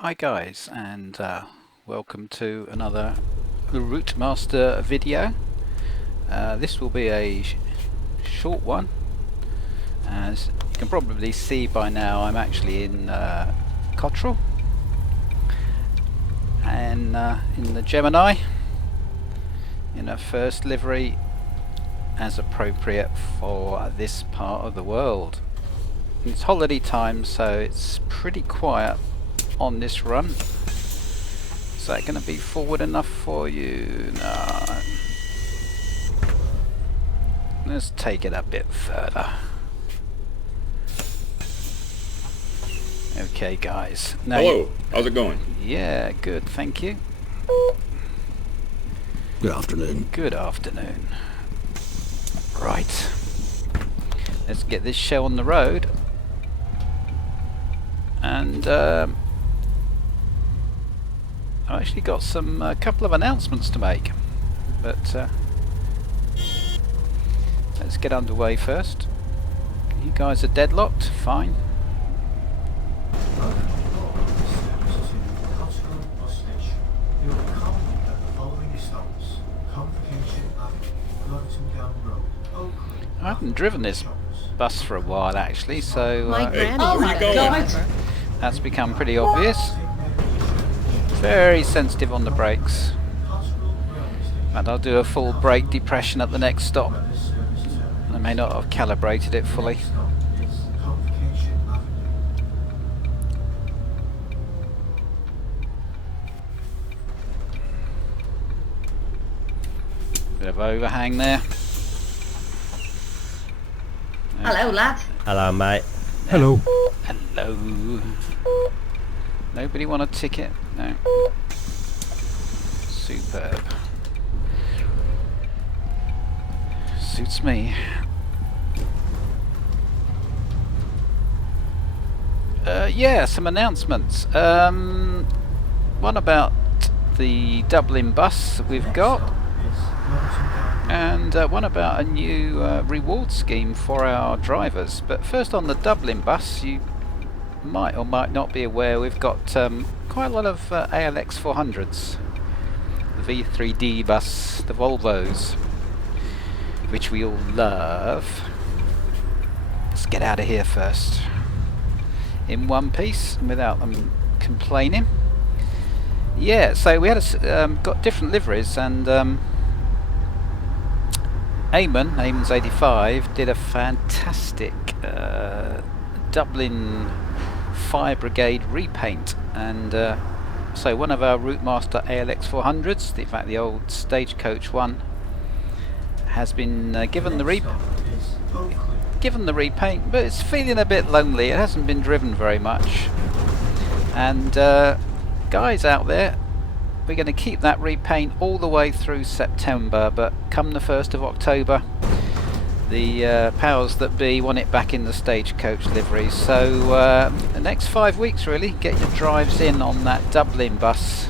Hi guys, and welcome to another Routemaster video. This will be a short one. As you can probably see by now, I'm actually in Cottrell and in the Gemini in a first livery as appropriate for this part of the world. It's holiday time, so it's pretty quiet on this run. Is that going to be forward enough for you? No. Let's take it a bit further. Okay guys. Now hello, how's it going? Yeah, good, thank you. Good afternoon. Good afternoon. Right. Let's get this show on the road. And I've actually got a couple of announcements to make, but let's get underway first. You guys are deadlocked, fine. I haven't driven this bus for a while actually, so that's become pretty obvious. Very sensitive on the brakes, and I'll do a full brake depression at the next stop. I may not have calibrated it fully. Bit of overhang there. Hello, lad. Hello, mate. Hello. Hello. Nobody want a ticket? No. Superb. Suits me. Yeah, some announcements. One about the Dublin bus we've got, and one about a new reward scheme for our drivers. But first, on the Dublin bus, you might or might not be aware we've got quite a lot of ALX 400s, the V3D bus, the Volvos, which we all love. Let's get out of here first in one piece without them complaining. Yeah, so we had got different liveries, and Eamon's 85 did a fantastic Dublin Fire Brigade repaint, and so one of our Routemaster ALX 400s, in fact the old stagecoach one, has been given the repaint, but it's feeling a bit lonely. It hasn't been driven very much, and guys out there, we're going to keep that repaint all the way through September, but come the 1st of October the powers that be want it back in the stagecoach livery. So the next 5 weeks really, get your drives in on that Dublin bus.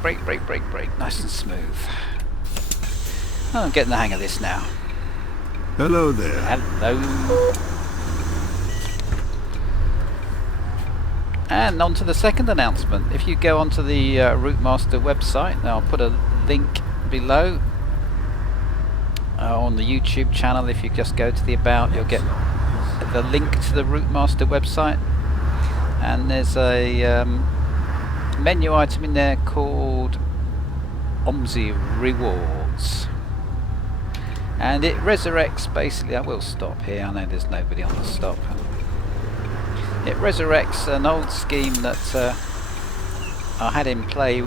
Brake, nice and smooth. Oh, I'm getting the hang of this now. Hello there. Hello. And on to the second announcement. If you go onto the Routemaster website, and I'll put a link below on the YouTube channel. If you just go to the About, you'll get the link to the Routemaster website, and there's a menu item in there called OMSI Rewards, and it resurrects basically. I will stop here, I know there's nobody on the stop. It resurrects an old scheme that I had in play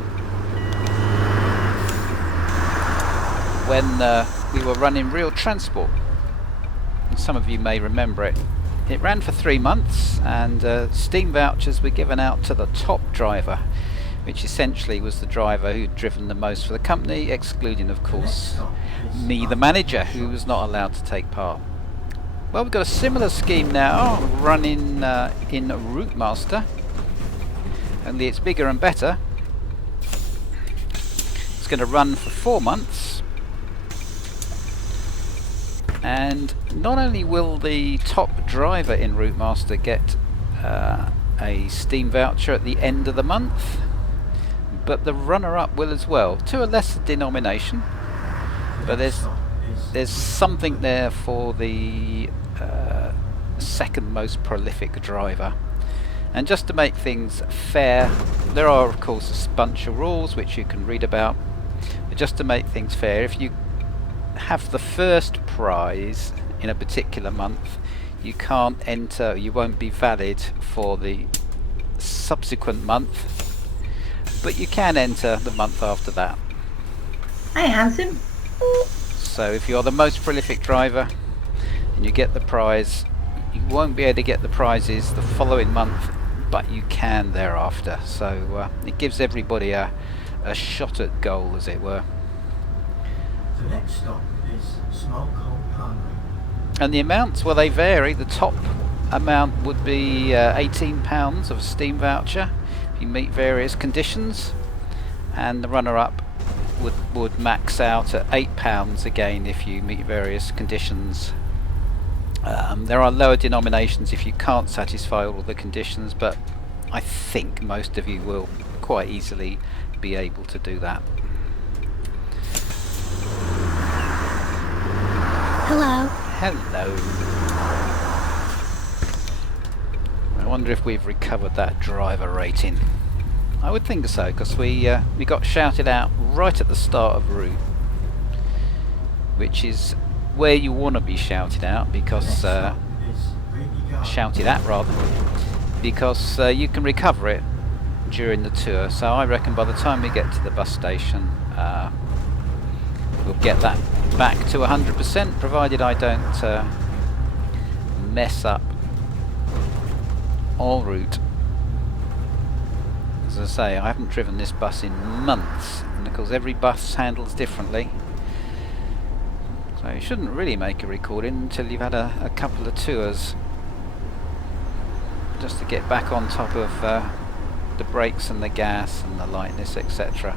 when we were running Real Transport, and some of you may remember it. It ran for 3 months, and Steam vouchers were given out to the top driver, which essentially was the driver who'd driven the most for the company, excluding of course me, the manager, who was not allowed to take part. Well, we've got a similar scheme now running in Routemaster, only it's bigger and better. It's going to run for 4 months, And not only will the top driver in Routemaster get a Steam voucher at the end of the month, but the runner-up will as well, to a lesser denomination. But there's something there for the second most prolific driver. And just to make things fair, there are of course a bunch of rules which you can read about, but just to make things fair, if you have the first prize in a particular month, you can't enter, you won't be valid for the subsequent month, but you can enter the month after that. Hi, handsome. So if you're the most prolific driver and you get the prize, you won't be able to get the prizes the following month, but you can thereafter. So it gives everybody a shot at goal, as it were. The next stop is Small Coal Primary. And the amounts, well, they vary. The top amount would be £18 of a Steam voucher if you meet various conditions, and the runner-up would max out at £8 again if you meet various conditions. There are lower denominations if you can't satisfy all of the conditions, but I think most of you will quite easily be able to do that. Hello. Hello. I wonder if we've recovered that driver rating. I would think so, because we got shouted out right at the start of route, which is where you want to be shouted out, because shouted at rather, because you can recover it during the tour. So I reckon by the time we get to the bus station, we'll get that back to 100%, provided I don't mess up en route. As I say, I haven't driven this bus in months, and of course every bus handles differently, so you shouldn't really make a recording until you've had a couple of tours, just to get back on top of the brakes and the gas and the lightness, etc.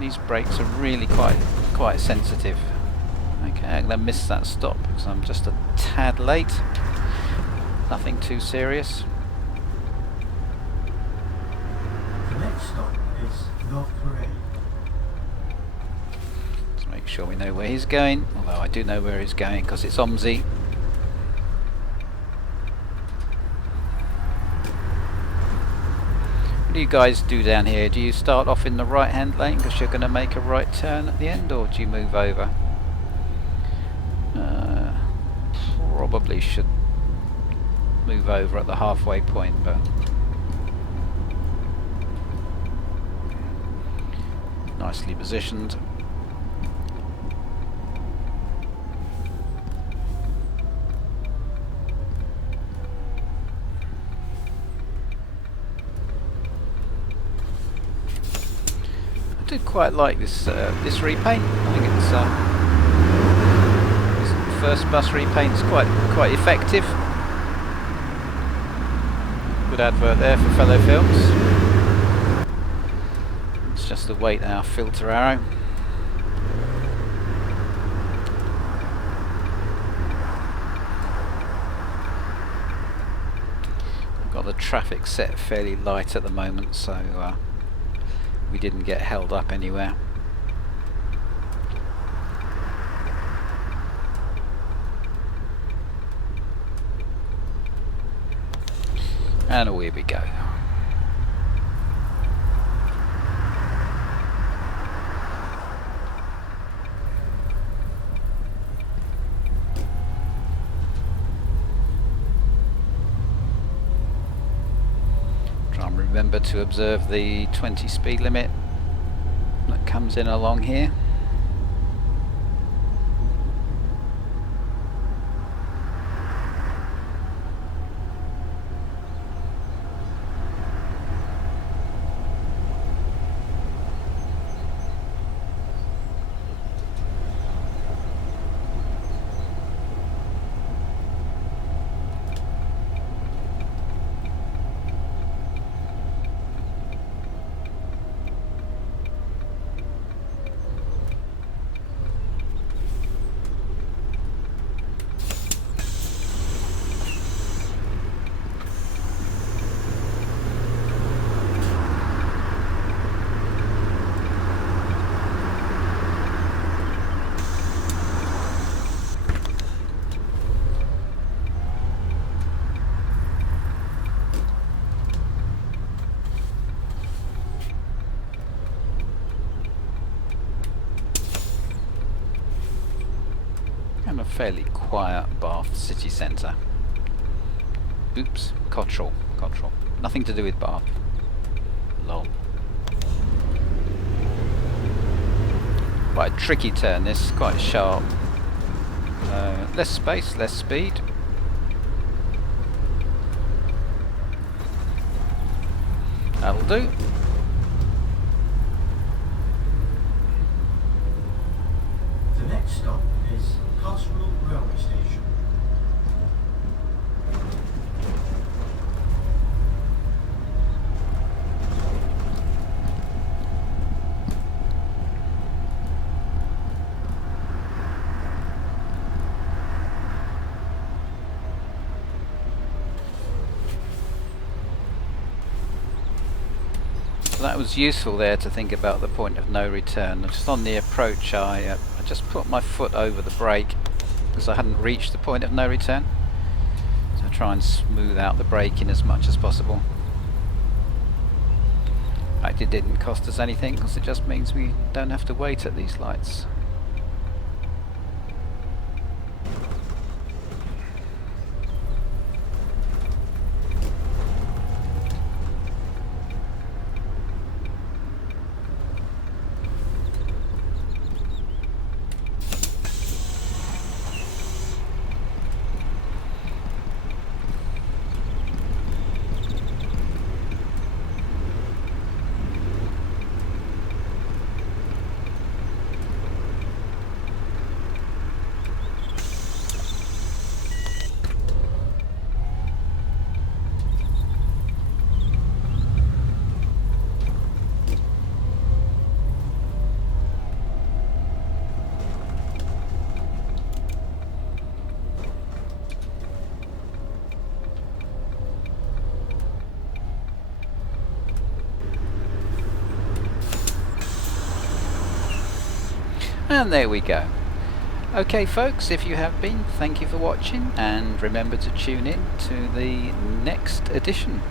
These brakes are really quite sensitive. Okay, I'm going to miss that stop because I'm just a tad late. Nothing too serious. The next stop is North Parade. Let's make sure we know where he's going. Although I do know where he's going because it's OMSI. What do you guys do down here? Do you start off in the right hand lane because you're going to make a right turn at the end, or do you move over? Probably should move over at the halfway point, but nicely positioned. I do quite like this this repaint. I think it's this first bus repaint is quite effective. Good advert there for Fellow Films. Let's just await our filter arrow. Got the traffic set fairly light at the moment, so we didn't get held up anywhere. And away we go. Try and remember to observe the 20 speed limit that comes in along here. fairly quiet Bath city centre. Oops, Cottrell. Nothing to do with Bath. Lol. Quite a tricky turn this, quite sharp. Less space, less speed. That'll do. The next stop is Cottrell Railway Station. That was useful there to think about the point of no return. Just on the approach I just put my foot over the brake because I hadn't reached the point of no return. So I try and smooth out the braking as much as possible. In fact, it didn't cost us anything because it just means we don't have to wait at these lights. And there we go. Okay folks, if you have been, thank you for watching, and remember to tune in to the next edition.